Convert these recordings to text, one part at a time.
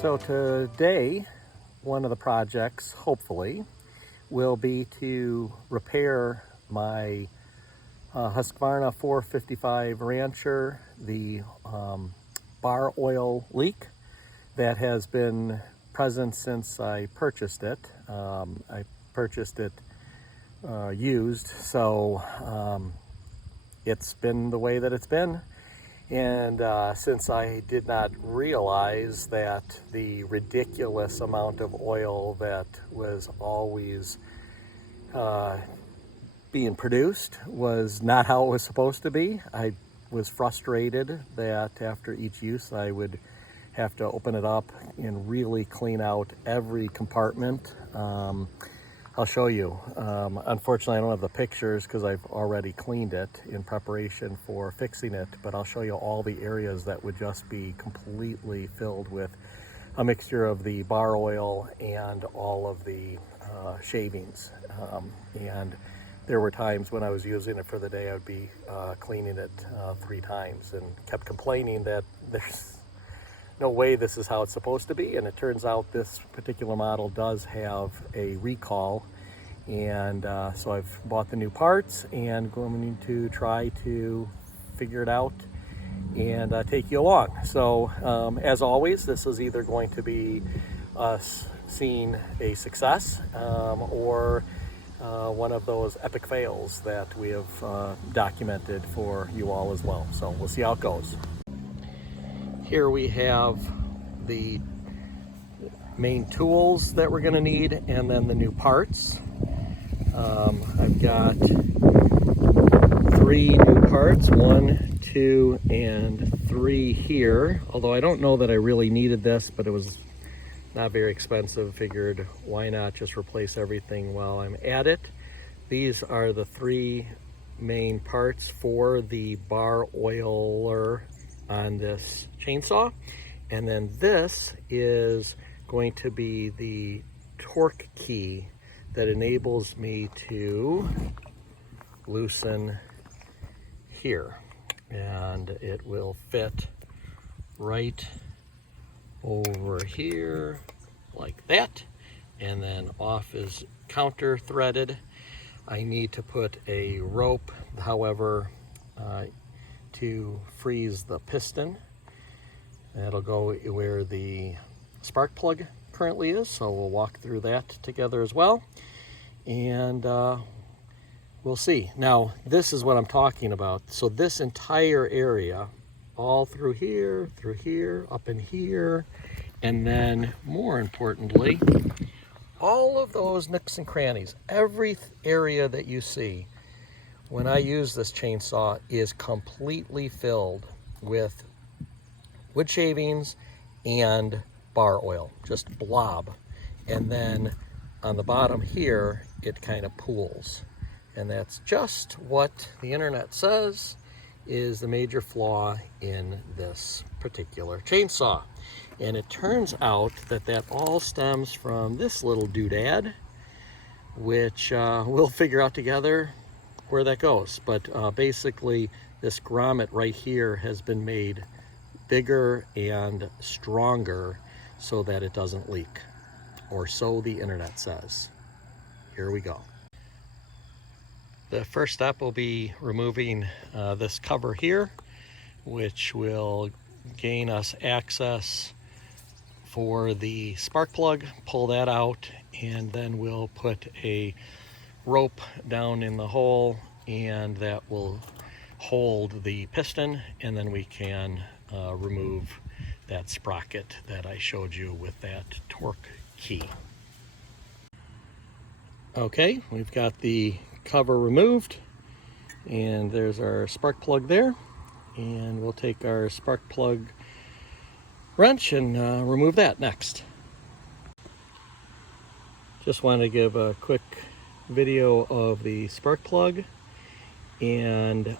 So today, one of the projects, hopefully, will be to repair my Husqvarna 455 Rancher, the bar oil leak that has been present since I purchased it. I purchased it used, so it's been the way that it's been. And since I did not realize that the ridiculous amount of oil that was always being produced was not how it was supposed to be, I was frustrated that after each use I would have to open it up and really clean out every compartment. I'll show you. Unfortunately, I don't have the pictures because I've already cleaned it in preparation for fixing it, but I'll show you all the areas that would just be completely filled with a mixture of the bar oil and all of the shavings. And there were times when I was using it for the day, I would be cleaning it 3 times and kept complaining that there's no way this is how it's supposed to be. And it turns out this particular model does have a recall, and so I've bought the new parts and going to try to figure it out and take you along. So as always, this is either going to be us seeing a success or one of those epic fails that we have documented for you all as well. So we'll see how it goes. Here we have the main tools that we're going to need, and then the new parts. I've got 3 new parts, 1, 2, and 3 here. Although I don't know that I really needed this, but it was not very expensive. Figured why not just replace everything while I'm at it. These are the 3 main parts for the bar oiler on this chainsaw, and then this is going to be the torque key that enables me to loosen here, and it will fit right over here like that, and then off is counter threaded. I need to put a rope, however, to freeze the piston. That'll go where the spark plug currently is, so we'll walk through that together as well, and we'll see. Now, this is what I'm talking about. So this entire area, all through here, up in here, and then more importantly, all of those nooks and crannies, every area that you see when I use this chainsaw is completely filled with wood shavings and bar oil, just blob. And then on the bottom here, it kind of pools. And that's just what the internet says is the major flaw in this particular chainsaw. And it turns out that that all stems from this little doodad, which we'll figure out together where that goes. But basically this grommet right here has been made bigger and stronger so that it doesn't leak, or so the internet says. Here we go. The first step will be removing this cover here, which will gain us access for the spark plug. Pull that out, and then we'll put a rope down in the hole, and that will hold the piston, and then we can remove that sprocket that I showed you with that torque key. Okay, we've got the cover removed, and there's our spark plug there, and we'll take our spark plug wrench and remove that next. Just wanted to give a quick video of the spark plug, and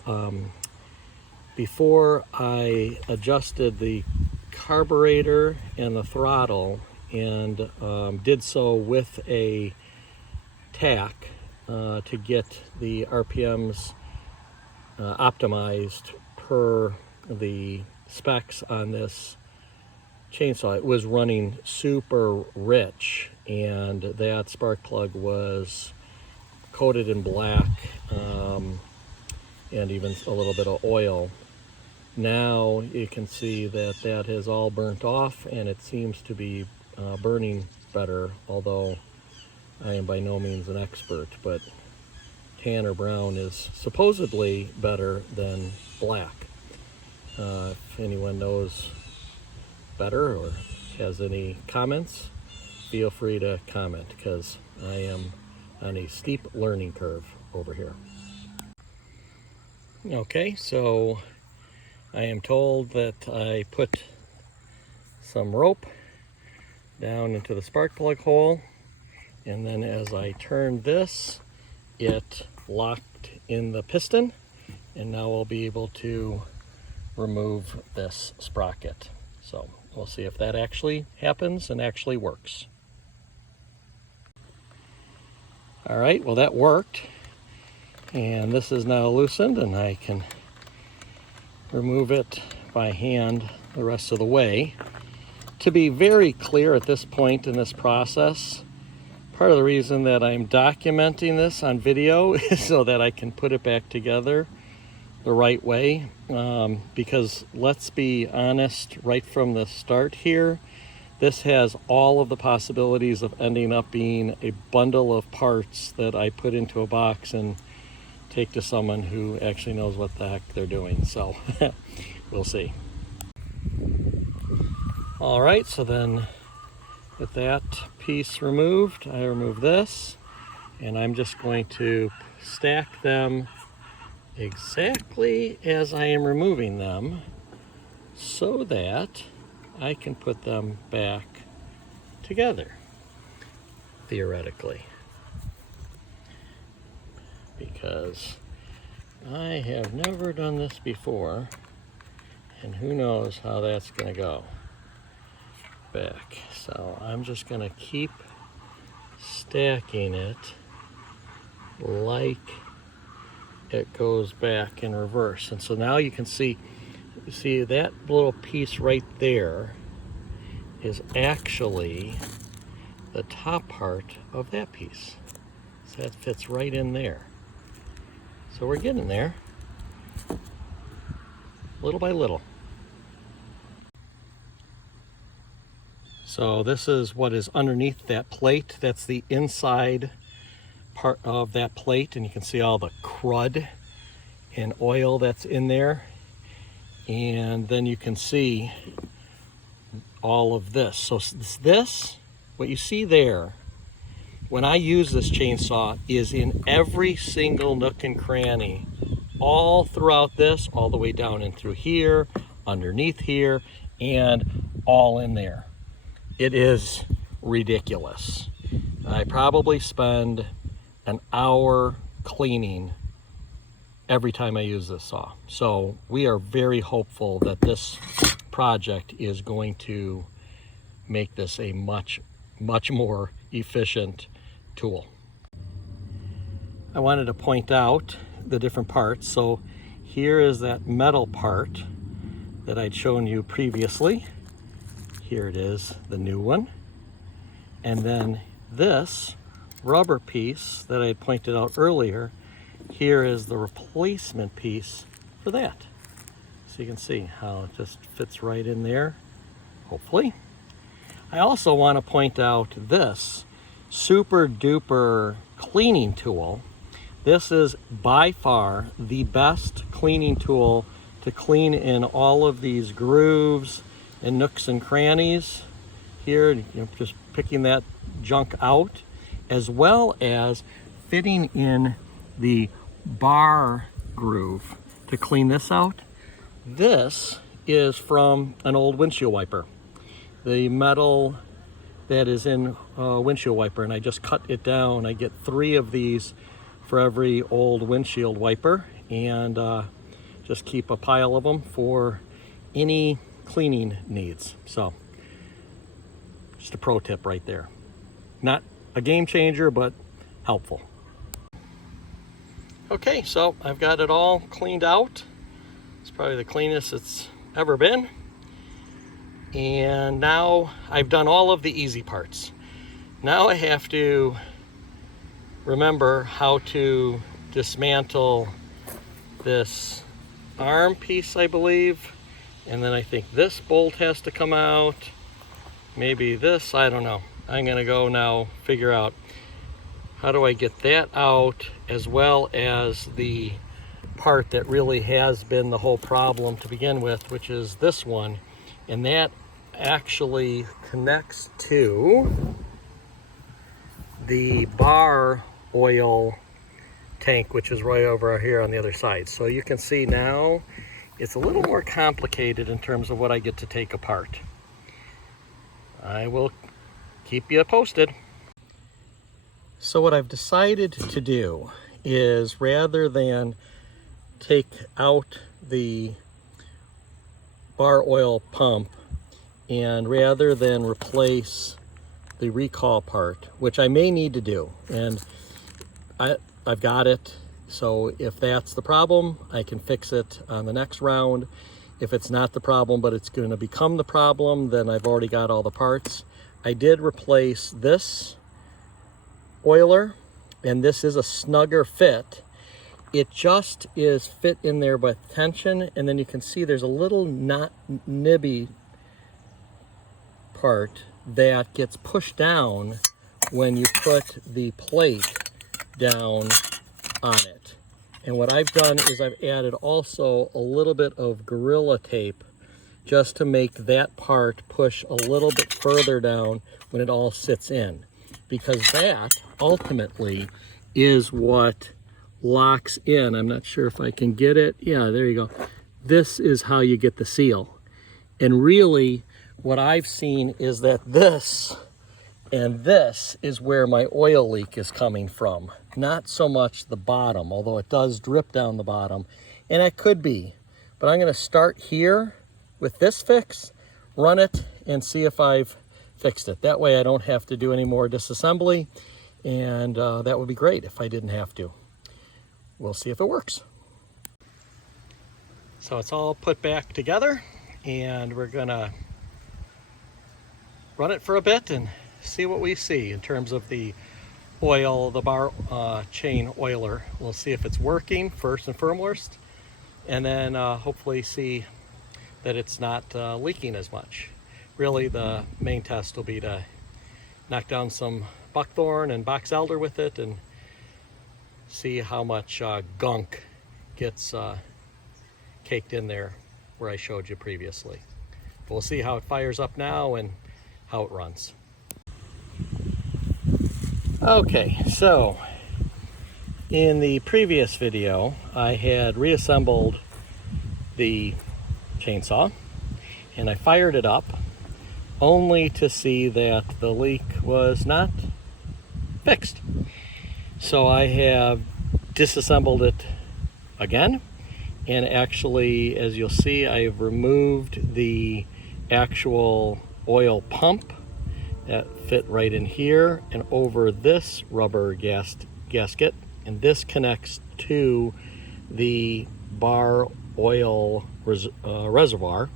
before I adjusted the carburetor and the throttle, and did so with a tack to get the RPMs optimized per the specs on this chainsaw, it was running super rich, and that spark plug was coated in black, and even a little bit of oil. Now you can see that that has all burnt off, and it seems to be burning better, although I am by no means an expert, but tan or brown is supposedly better than black. If anyone knows better or has any comments, feel free to comment, because I am on a steep learning curve over here. Okay, so I am told that I put some rope down into the spark plug hole, and then as I turned this, it locked in the piston, and now I'll be able to remove this sprocket. So we'll see if that actually happens and actually works. All right, well, that worked, and this is now loosened, and I can remove it by hand the rest of the way. To be very clear at this point in this process, part of the reason that I'm documenting this on video is so that I can put it back together the right way, because let's be honest, right from the start here, this has all of the possibilities of ending up being a bundle of parts that I put into a box and take to someone who actually knows what the heck they're doing. So we'll see. All right, so then with that piece removed, I remove this, and I'm just going to stack them exactly as I am removing them so that I can put them back together, theoretically. Because I have never done this before, and who knows how that's going to go back. So I'm just going to keep stacking it like it goes back in reverse. And so now you can see that little piece right there is actually the top part of that piece. So that fits right in there. So we're getting there, little by little. So this is what is underneath that plate. That's the inside part of that plate, and you can see all the crud and oil that's in there. And then you can see all of this. So this, what you see there, when I use this chainsaw, is in every single nook and cranny, all throughout this, all the way down and through here, underneath here, and all in there. It is ridiculous. I probably spend an hour cleaning every time I use this saw. So we are very hopeful that this project is going to make this a much, much more efficient tool. I wanted to point out the different parts. So here is that metal part that I'd shown you previously. Here it is, the new one. And then this rubber piece that I had pointed out earlier, here is the replacement piece for that. So you can see how it just fits right in there, hopefully. I also want to point out this super duper cleaning tool. This is by far the best cleaning tool to clean in all of these grooves and nooks and crannies here, just picking that junk out, as well as fitting in the bar groove to clean this out. This is from an old windshield wiper, the metal that is in a windshield wiper, and I just cut it down. I get 3 of these for every old windshield wiper, and just keep a pile of them for any cleaning needs. So just a pro tip right there. Not a game changer, but helpful. Okay, so I've got it all cleaned out. It's probably the cleanest it's ever been. And now I've done all of the easy parts. Now I have to remember how to dismantle this arm piece, I believe. And then I think this bolt has to come out. Maybe this, I don't know. I'm gonna go now figure out how do I get that out, as well as the part that really has been the whole problem to begin with, which is this one. And that actually connects to the bar oil tank, which is right over here on the other side. So you can see now it's a little more complicated in terms of what I get to take apart. I will keep you posted. So what I've decided to do is, rather than take out the bar oil pump, and rather than replace the recall part, which I may need to do, and I've got it, so if that's the problem, I can fix it on the next round. If it's not the problem, but it's going to become the problem, then I've already got all the parts. I did replace this oiler, and this is a snugger fit. It just is fit in there by tension, and then you can see there's a little nibby part that gets pushed down when you put the plate down on it. And what I've done is I've added also a little bit of Gorilla Tape just to make that part push a little bit further down when it all sits in, because that ultimately is what locks in. I'm not sure if I can get it. Yeah, there you go. This is how you get the seal. And really what I've seen is that this and this is where my oil leak is coming from. Not so much the bottom, although it does drip down the bottom, and it could be. But I'm going to start here with this fix, run it, and see if I've fixed it. That way I don't have to do any more disassembly, and that would be great if I didn't have to. We'll see if it works. So it's all put back together, and we're gonna run it for a bit and see what we see in terms of the oil, the bar chain oiler. We'll see if it's working first and foremost, and then hopefully see that it's not leaking as much. Really, the main test will be to knock down some buckthorn and box elder with it and see how much gunk gets caked in there where I showed you previously. But we'll see how it fires up now and how it runs. Okay, so in the previous video I had reassembled the chainsaw and I fired it up only to see that the leak was not fixed. So I have disassembled it again, and actually, as you'll see, I've removed the actual oil pump that fit right in here and over this rubber gasket, and this connects to the bar oil reservoir.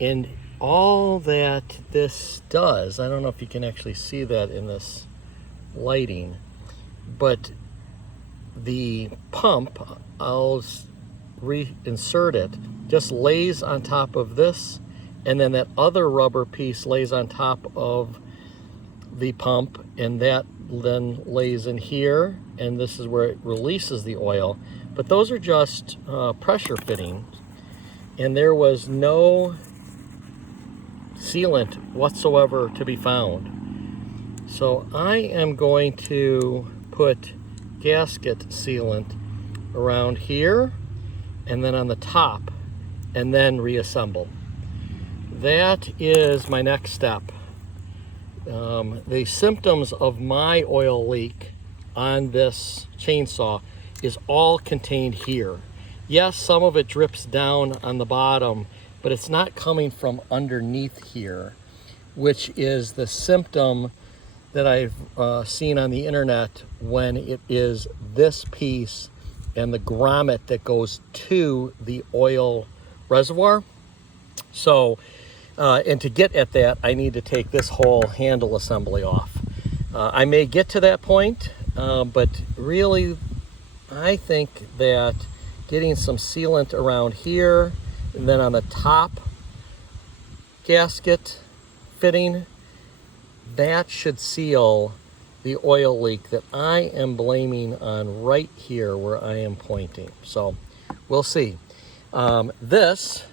And all that this does, I don't know if you can actually see that in this lighting, but the pump, I'll reinsert it, just lays on top of this, and then that other rubber piece lays on top of the pump, and that then lays in here, and this is where it releases the oil. But those are just pressure fittings, and there was no sealant whatsoever to be found. So I am going to put gasket sealant around here and then on the top, and then reassemble. That is my next step. The symptoms of my oil leak on this chainsaw is all contained here. Yes, some of it drips down on the bottom, but it's not coming from underneath here, which is the symptom that I've seen on the internet when it is this piece and the grommet that goes to the oil reservoir. So And to get at that, I need to take this whole handle assembly off. I may get to that point, but really, I think that getting some sealant around here and then on the top gasket fitting, that should seal the oil leak that I am blaming on right here where I am pointing. So we'll see. This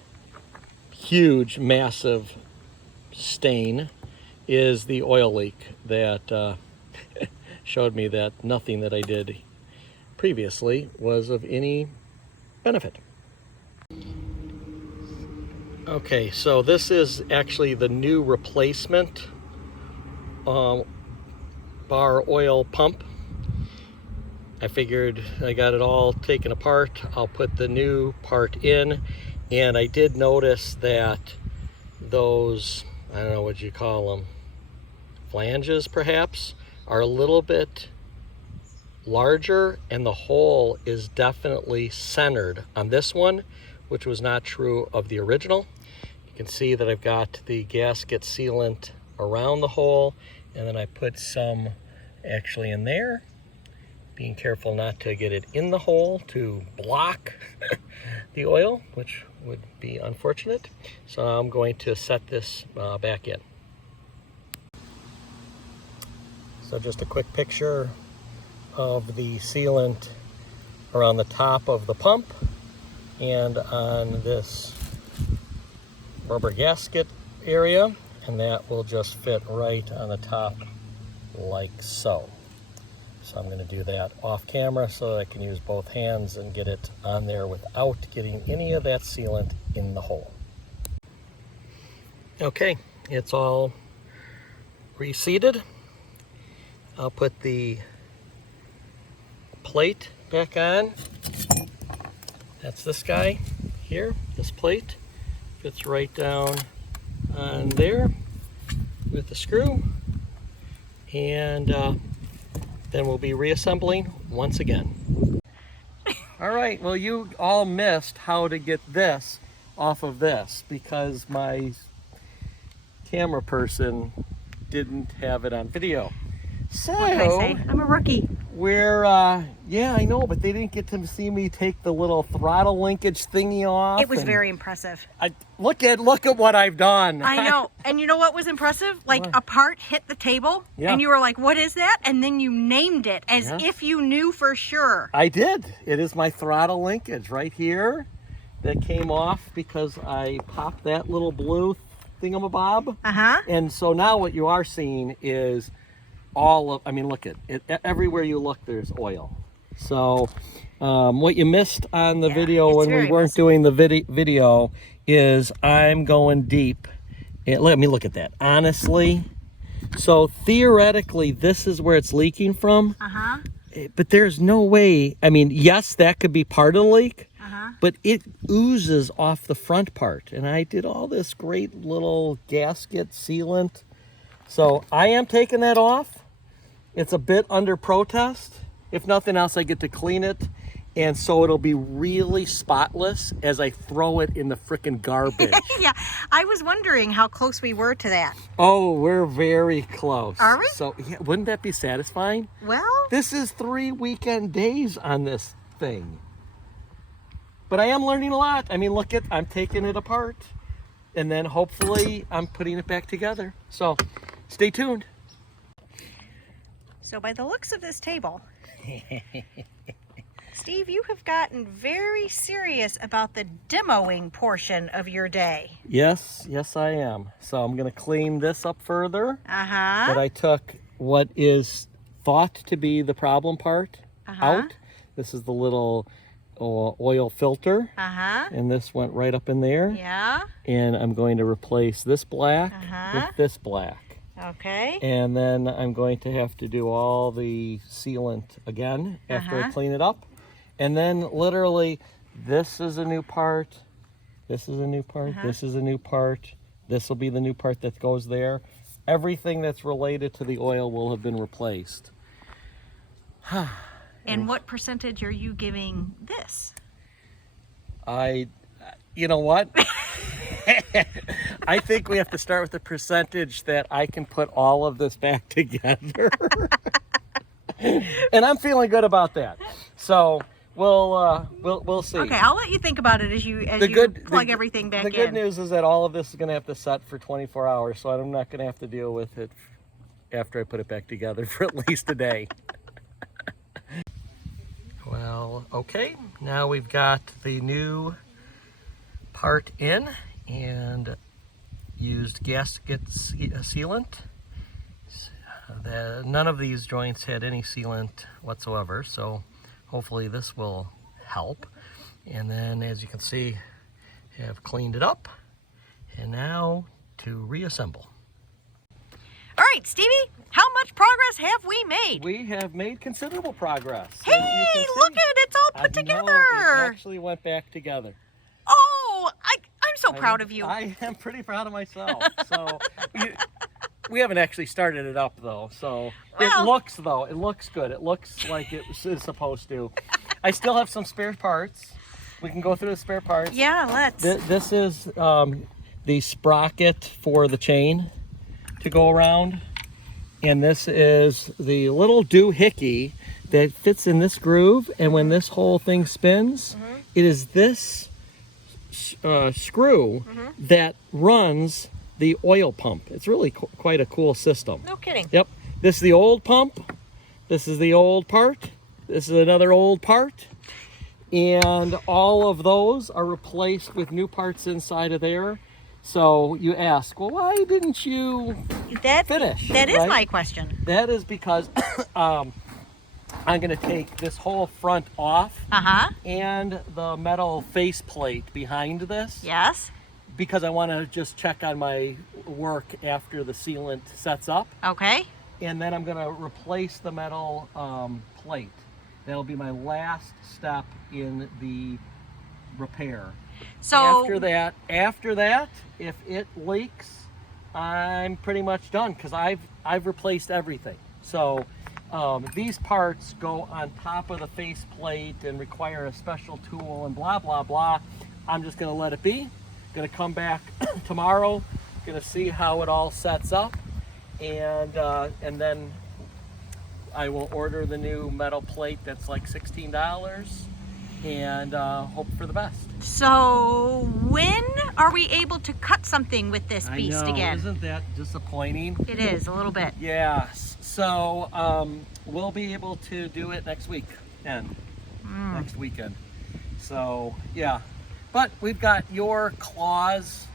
huge, massive stain is the oil leak that showed me that nothing that I did previously was of any benefit. Okay, so this is actually the new replacement bar oil pump. I figured I got it all taken apart. I'll put the new part in, and I did notice that those, I don't know what you call them, flanges perhaps, are a little bit larger, and the hole is definitely centered on this one, which was not true of the original. You can see that I've got the gasket sealant around the hole, and then I put some actually in there, being careful not to get it in the hole to block the oil, which would be unfortunate. So I'm going to set this back in. So just a quick picture of the sealant around the top of the pump and on this rubber gasket area, and that will just fit right on the top like so. So I'm going to do that off camera so that I can use both hands and get it on there without getting any of that sealant in the hole. Okay, it's all reseated. I'll put the plate back on. That's this guy here, this plate. Fits right down on there with the screw. And then we'll be reassembling once again. All right, well, you all missed how to get this off of this because my camera person didn't have it on video. So, what can I say? I'm a rookie. We're, yeah, I know, but they didn't get to see me take the little throttle linkage thingy off. It was very impressive. Look at what I've done. I know. And you know what was impressive? Like what? A part hit the table and you were like, what is that? And then you named it as if you knew for sure. I did. It is my throttle linkage right here that came off because I popped that little blue thingamabob. And so now what you are seeing is all of, I mean, look at it, everywhere you look there's oil. So what you missed on the video when we weren't doing the video is I'm going deep. And let me look at that honestly. So theoretically this is where it's leaking from, but there's no way. I mean, yes, that could be part of the leak, but it oozes off the front part, and I did all this great little gasket sealant. So I am taking that off. It's a bit under protest. If nothing else, I get to clean it, and so it'll be really spotless as I throw it in the frickin' garbage. Yeah, I was wondering how close we were to that. Oh, we're very close. Are we? So yeah, wouldn't that be satisfying? Well, this is 3 weekend days on this thing. But I am learning a lot. I mean, look at, I'm taking it apart, and then hopefully I'm putting it back together. So stay tuned. So by the looks of this table, Steve, you have gotten very serious about the demoing portion of your day. Yes, I am. So I'm going to clean this up further. But I took what is thought to be the problem part out. This is the little oil filter. And this went right up in there. Yeah. And I'm going to replace this black with this black. Okay. And then I'm going to have to do all the sealant again after I clean it up. And then literally, this is a new part, this is a new part, this is a new part, this will be the new part that goes there. Everything that's related to the oil will have been replaced. And what percentage are you giving this? You know what? I think we have to start with the percentage that I can put all of this back together. And I'm feeling good about that. So we'll see. Okay, I'll let you think about it as you plug everything back in. The good news is that all of this is going to have to set for 24 hours, so I'm not going to have to deal with it after I put it back together for at least a day. Well, okay, now we've got the new part in and used gasket sealant. None of these joints had any sealant whatsoever, so hopefully this will help. And then, as you can see, have cleaned it up, and now to reassemble. All right, Stevie, how much progress have we made? We have made considerable progress. Hey, look at it, it's all put together. It actually went back together. Oh, I'm so proud of you. I am pretty proud of myself. So we haven't actually started it up though. So it looks good. It looks like it is supposed to. I still have some spare parts. We can go through the spare parts. Yeah, let's. This is the sprocket for the chain to go around, and this is the little doohickey that fits in this groove, and when this whole thing spins, it is this screw that runs the oil pump. It's really quite a cool system. No kidding. Yep. This is the old pump. This is the old part. This is another old part. And all of those are replaced with new parts inside of there. So you ask, well, why didn't you finish? That is my question. That is because I'm going to take this whole front off and the metal face plate behind this. Yes. Because I want to just check on my work after the sealant sets up. Okay. And then I'm going to replace the metal plate. That'll be my last step in the repair. So after that, if it leaks, I'm pretty much done because I've replaced everything. So these parts go on top of the face plate and require a special tool and blah blah blah. I'm just going to let it be. Going to come back tomorrow. Going to see how it all sets up, and then I will order the new metal plate that's like $16 and hope for the best. So when are we able to cut something with this beast again? Isn't that disappointing? It is, a little bit. Yes. So we'll be able to do it next weekend. Next weekend. So yeah. But we've got your claws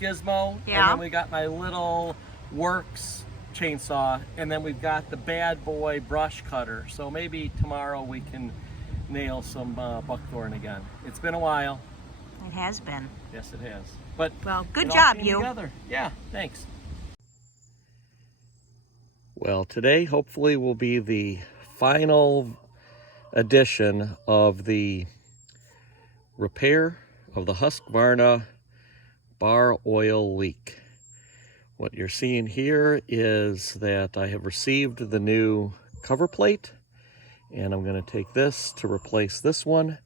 gizmo, and then we got my little works chainsaw, and then we've got the bad boy brush cutter. So maybe tomorrow we can nail some buckthorn again. It's been a while. It has been. Yes, it has. But well, good job, you. Together. Yeah, thanks. Well, today hopefully will be the final edition of the repair of the Husqvarna bar oil leak. What you're seeing here is that I have received the new cover plate, and I'm going to take this to replace this one,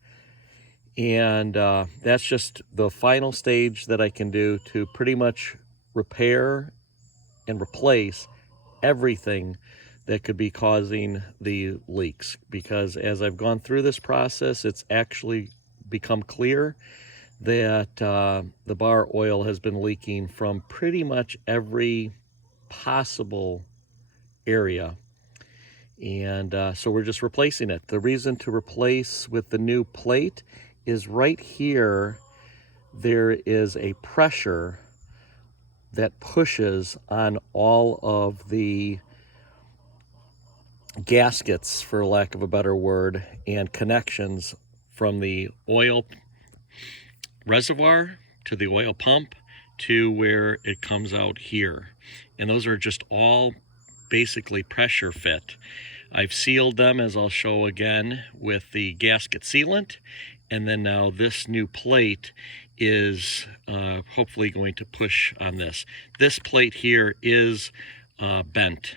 and that's just the final stage that I can do to pretty much repair and replace everything that could be causing the leaks, because as I've gone through this process, it's actually become clear that the bar oil has been leaking from pretty much every possible area, and so we're just replacing it. The reason to replace with the new plate is right here there is a pressure that pushes on all of the gaskets, for lack of a better word, and connections from the oil reservoir to the oil pump to where it comes out here. And those are just all basically pressure fit. I've sealed them, as I'll show again, with the gasket sealant, and then now this new plate is hopefully going to push on this. This plate here is bent,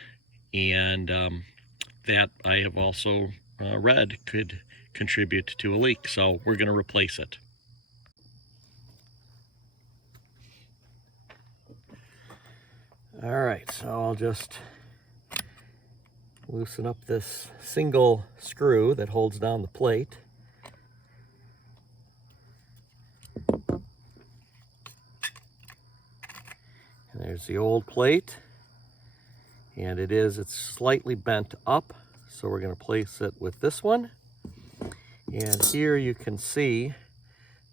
and that I have also read could contribute to a leak, so we're going to replace it. All right, so I'll just loosen up this single screw that holds down the plate. And there's the old plate. And it's slightly bent up. So we're going to place it with this one. And here you can see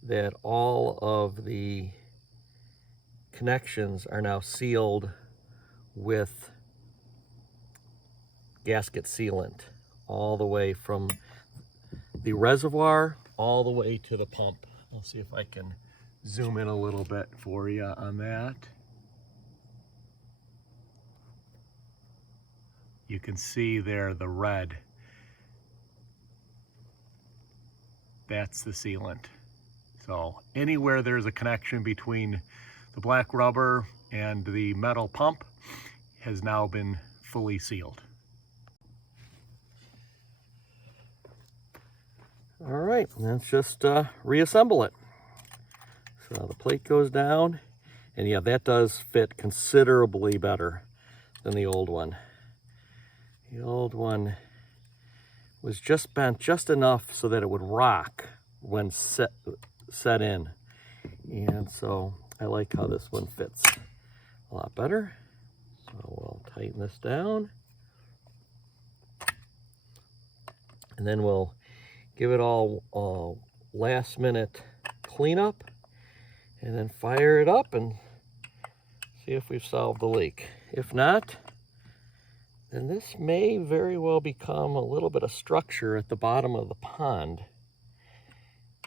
that all of the connections are now sealed with gasket sealant all the way from the reservoir all the way to the pump. I'll see if I can zoom in a little bit for you on that. You can see there the red. That's the sealant. So anywhere there's a connection between the black rubber and the metal pump has now been fully sealed. All right, let's just reassemble it. So the plate goes down, and yeah, that does fit considerably better than the old one. The old one was just bent just enough so that it would rock when set in. And so I like how this one fits a lot better. So we'll tighten this down. And then we'll give it all a last minute cleanup and then fire it up and see if we've solved the leak. If not, then this may very well become a little bit of structure at the bottom of the pond.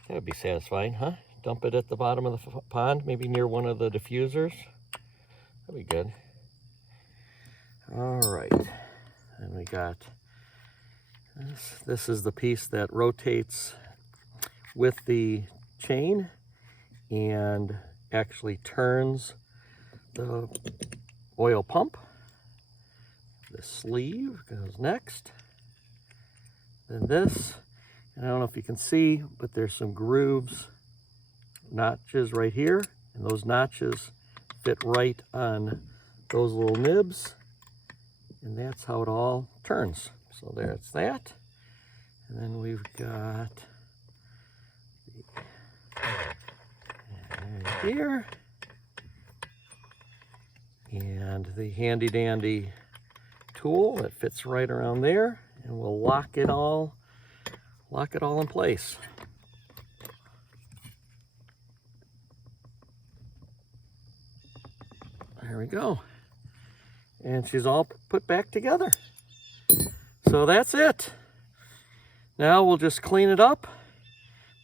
That would be satisfying, huh? Dump it at the bottom of the pond, maybe near one of the diffusers. That'd be good. All right, and we got this. This is the piece that rotates with the chain and actually turns the oil pump. The sleeve goes next. Then this, and I don't know if you can see, but there's some grooves, notches right here, and those notches fit right on those little nibs, and that's how it all turns. So there's that. And then we've got here, and the handy dandy tool that fits right around there, and we'll lock it all in place. There we go. And she's all put back together. So that's it. Now we'll just clean it up,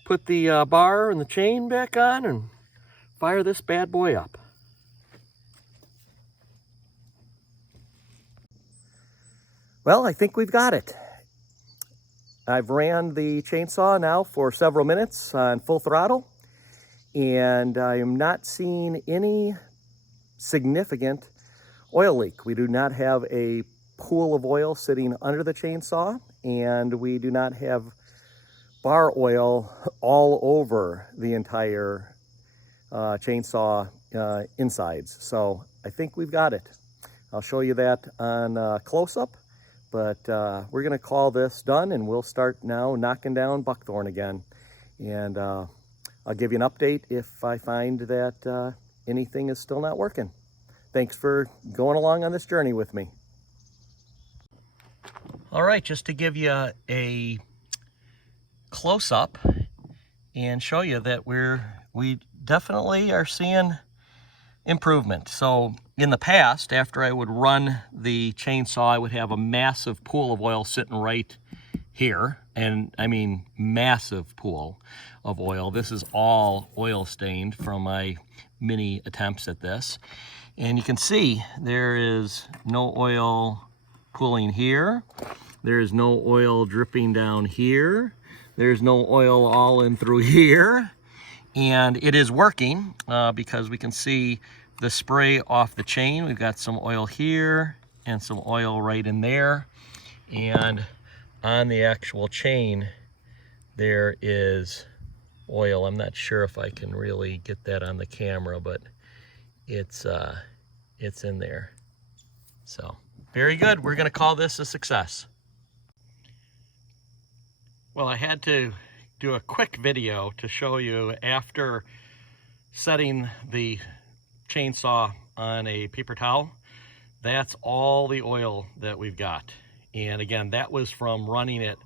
put the bar and the chain back on, and fire this bad boy up. Well, I think we've got it. I've ran the chainsaw now for several minutes on full throttle, and I am not seeing any significant oil leak. We do not have a pool of oil sitting under the chainsaw, and we do not have bar oil all over the entire chainsaw insides. So I think we've got it. I'll show you that on close-up. But we're going to call this done, and we'll start now knocking down buckthorn again. And I'll give you an update if I find that anything is still not working. Thanks for going along on this journey with me. All right, just to give you a close-up and show you that we definitely are seeing improvement. So in the past, after I would run the chainsaw, I would have a massive pool of oil sitting right here. And I mean, massive pool of oil. This is all oil stained from my many attempts at this. And you can see there is no oil pooling here. There is no oil dripping down here. There's no oil all in through here. And it is working because we can see the spray off the chain. We've got some oil here and some oil right in there. And on the actual chain, there is oil. I'm not sure if I can really get that on the camera, but it's in there. So very good. We're going to call this a success. Well, I had to do a quick video to show you after setting the chainsaw on a paper towel. That's all the oil that we've got. And again, that was from running it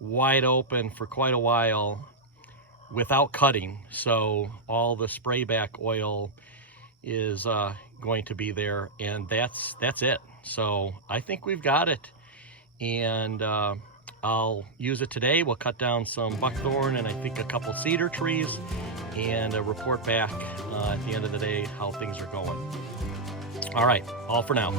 wide open for quite a while without cutting. So all the spray back oil is going to be there, and that's it. So I think we've got it, and I'll use it today. We'll cut down some buckthorn and I think a couple cedar trees, and report back at the end of the day how things are going. All right, all for now.